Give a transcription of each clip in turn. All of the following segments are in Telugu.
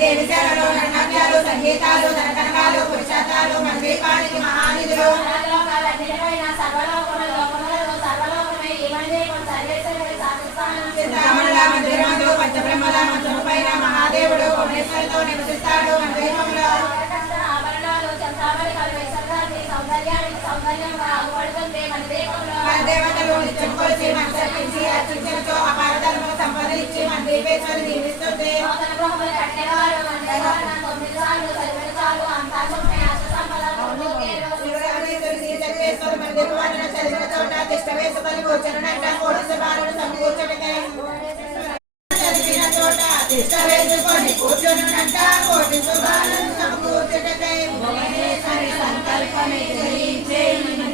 దేవిచారాలు నృత్యాలు సంగీతాలు ధనకనకాలు పురుషార్థాలు మండపానికి మహానిధులు మందిరమందు పంచబ్రహ్మల మంచముపైన మహాదేవుడు భువనేశ్వరితో నివసిస్తాడు. మండపంలో దేవతలు నిత్యం కొలిసి మనసర్పించి అర్చించడంతో అపార ధర్మం సంపాదించి మండపేశ్వరి దీవిస్తుంది. చదివిన చోట తిష్ట వేసుకొని కూర్చొని కోటి సమకూర్చడమే చదివిన చోట తిష్ట వేసుకొని కూర్చొనునంట కోటి శుభాలను సమకూర్చడమే. భువనేశ్వరి సంకల్పమే జయించే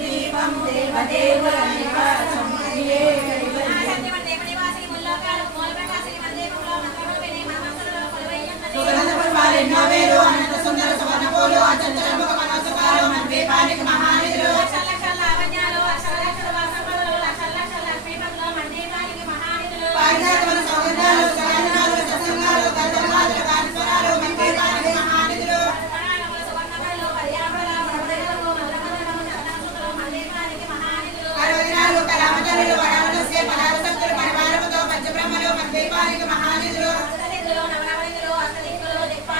దీపం దేవదేవుల నివాసం ఎన్నో వేలు అనంత సుందర సువర్ణ పోలు అచంచల ముఖ మనోసుకాలు మండపానికి మహా